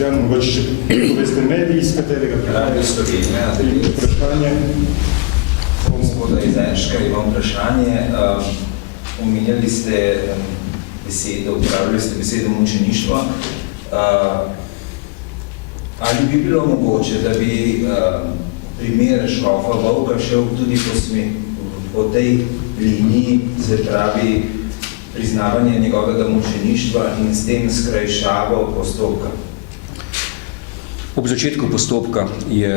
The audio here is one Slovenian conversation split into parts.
Boštjan, mogoče še poveste mediji, iz katerega Radio Slovenija. Vprašanje. Gospoda Izenška, imam vprašanje. Omenjali ste besedo, uporabljali ste besedo mučeništvo. Ali bi bilo mogoče, da bi primer škofa Vovka šel tudi po tej liniji, se pravi priznavanje njegovega mučeništva in s tem skrajšavo postopka? Ob začetku postopka je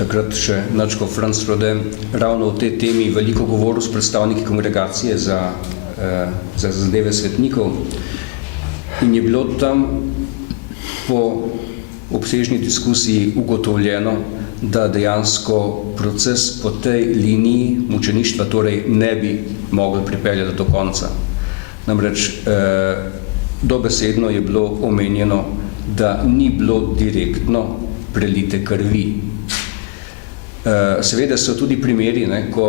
takrat še nadškof Franc Rode ravno o tej temi veliko govoril s predstavniki kongregacije za zadeve svetnikov in je bilo tam po obsežni diskusiji ugotovljeno, da dejansko proces po tej liniji mučeništva torej ne bi mogel pripeljati do konca. Namreč dobesedno je bilo omenjeno, da ni bilo direktno prelite krvi. Seveda so tudi primeri, ko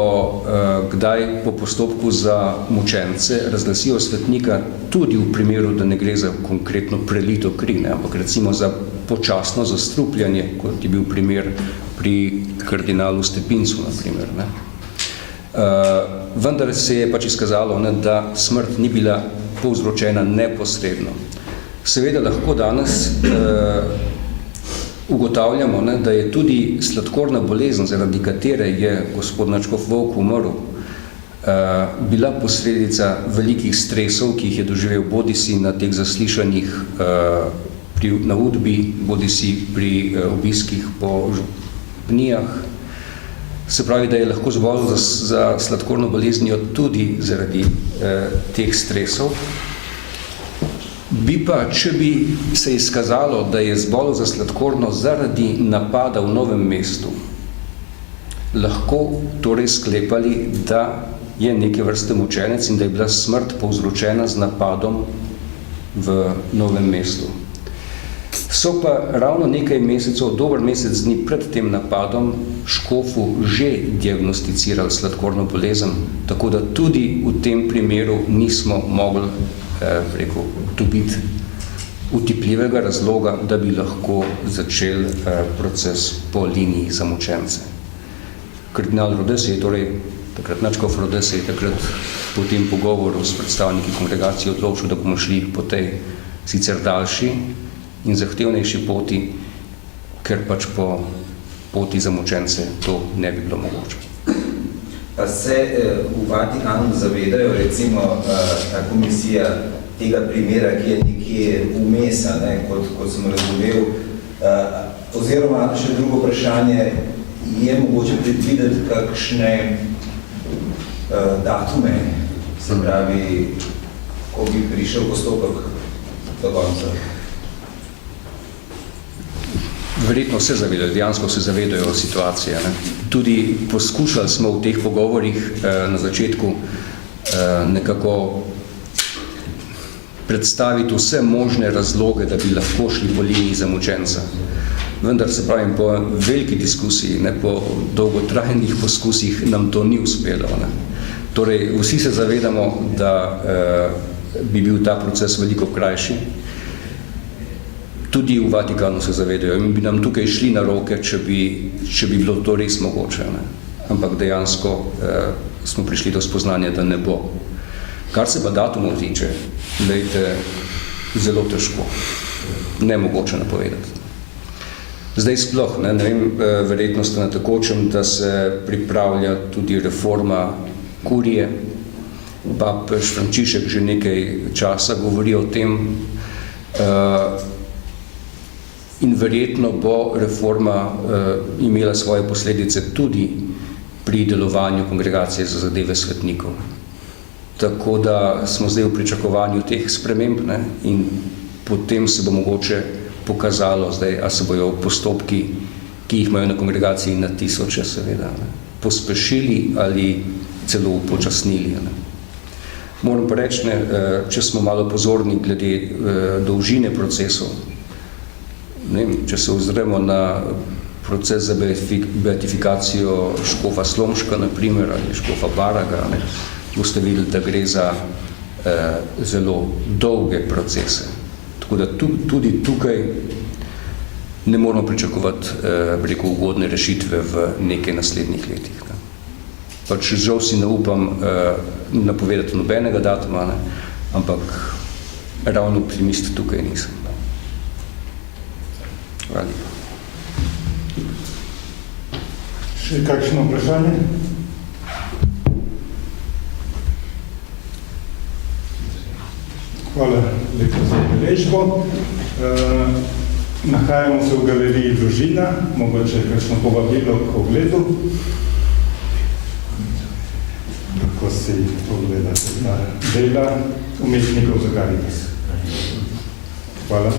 kdaj po postopku za mučence razglasijo svetnika tudi v primeru, da ne gre za konkretno prelito kri, ampak recimo za počasno zastrupljanje, kot je bil primer pri kardinalu Stepincu, na primer. Vendar se je pač izkazalo, da smrt ni bila povzročena neposredno. Seveda lahko danes ugotavljamo, da je tudi sladkorna bolezen, zaradi katere je gospod nadškof Vovk umrl, bila posledica velikih stresov, ki jih je doživel bodisi na teh zaslišanjih na Udbi, bodisi pri obiskih po župnijah. Se pravi, da je lahko zbolel za sladkorno boleznijo tudi zaradi teh stresov. Bi pa, če bi se izkazalo, da je zbolel za sladkorno zaradi napada v Novem mestu, lahko torej sklepali, da je neke vrste mučenec in da je bila smrt povzročena z napadom v Novem mestu. So pa ravno nekaj mesecev, dober mesec dni pred tem napadom škofu že diagnosticirali sladkorno bolezen, tako da tudi v tem primeru nismo mogli dobiti utipljivega razloga, da bi lahko začel proces po liniji za mučence. Kardinal Rode se je torej, takrat nadškof Rode se je takrat po tem pogovoru s predstavniki kongregacije odločil, da bomo šli po tej sicer daljši in zahtevnejši poti, ker pač po poti za mučence to ne bi bilo mogoče. Pa se v Vatikanu zavedajo, recimo, ta komisija tega primera, ki je nekje vmesa, kot sem razumel, oziroma še drugo vprašanje, je mogoče predvideti kakšne datume, se pravi, ko bi prišel postopek do konca? Verjetno se zavedajo, dejansko se zavedajo situacije. Tudi poskušali smo v teh pogovorih na začetku nekako predstaviti vse možne razloge, da bi lahko šli po liniji za mučenca. Vendar se pravim, po veliki diskusiji, po dolgotrajnih poskusih nam to ni uspelo. Torej, vsi se zavedamo, da bi bil ta proces veliko krajši. Tudi v Vatikanu se zavedajo in bi nam tukaj šli na roke, če bi bilo to res mogoče. Ampak dejansko smo prišli do spoznanja, da ne bo. Kar se pa datumov tiče, zelo težko, nemogoče napovedati. Zdaj sploh, ne vem, verjetno ste na tekočem, da se pripravlja tudi reforma kurije. Papež Frančišek že nekaj časa govori o tem, in verjetno bo reforma imela svoje posledice tudi pri delovanju kongregacije za zadeve svetnikov. Tako da smo zdaj v pričakovanju teh sprememb in potem se bo mogoče pokazalo zdaj, a se bojo postopki, ki jih imajo na kongregaciji na tisoče, seveda, pospešili ali celo upočasnili. Moram pa reči, če smo malo pozorni glede dolžine procesov, če se ozremo na proces za beatifikacijo škofa Slomška, na primer, ali škofa Baraga, boste videli, da gre za zelo dolge procese. Tako da tudi tukaj ne moramo pričakovati, rekel, ugodne rešitve v nekaj naslednjih letih. Ne. Pač žal si ne upam napovedati nobenega datuma, ne, ampak ravno optimist tukaj nisem. Hvala lepa. Še kakšno vprašanje? Hvala lepo za udeležbo. Nahajamo se v galeriji Družina, mogoče kakšno povabilo k ogledu. Lahko si pogledate na dela umetnikov za Caritas. Hvala.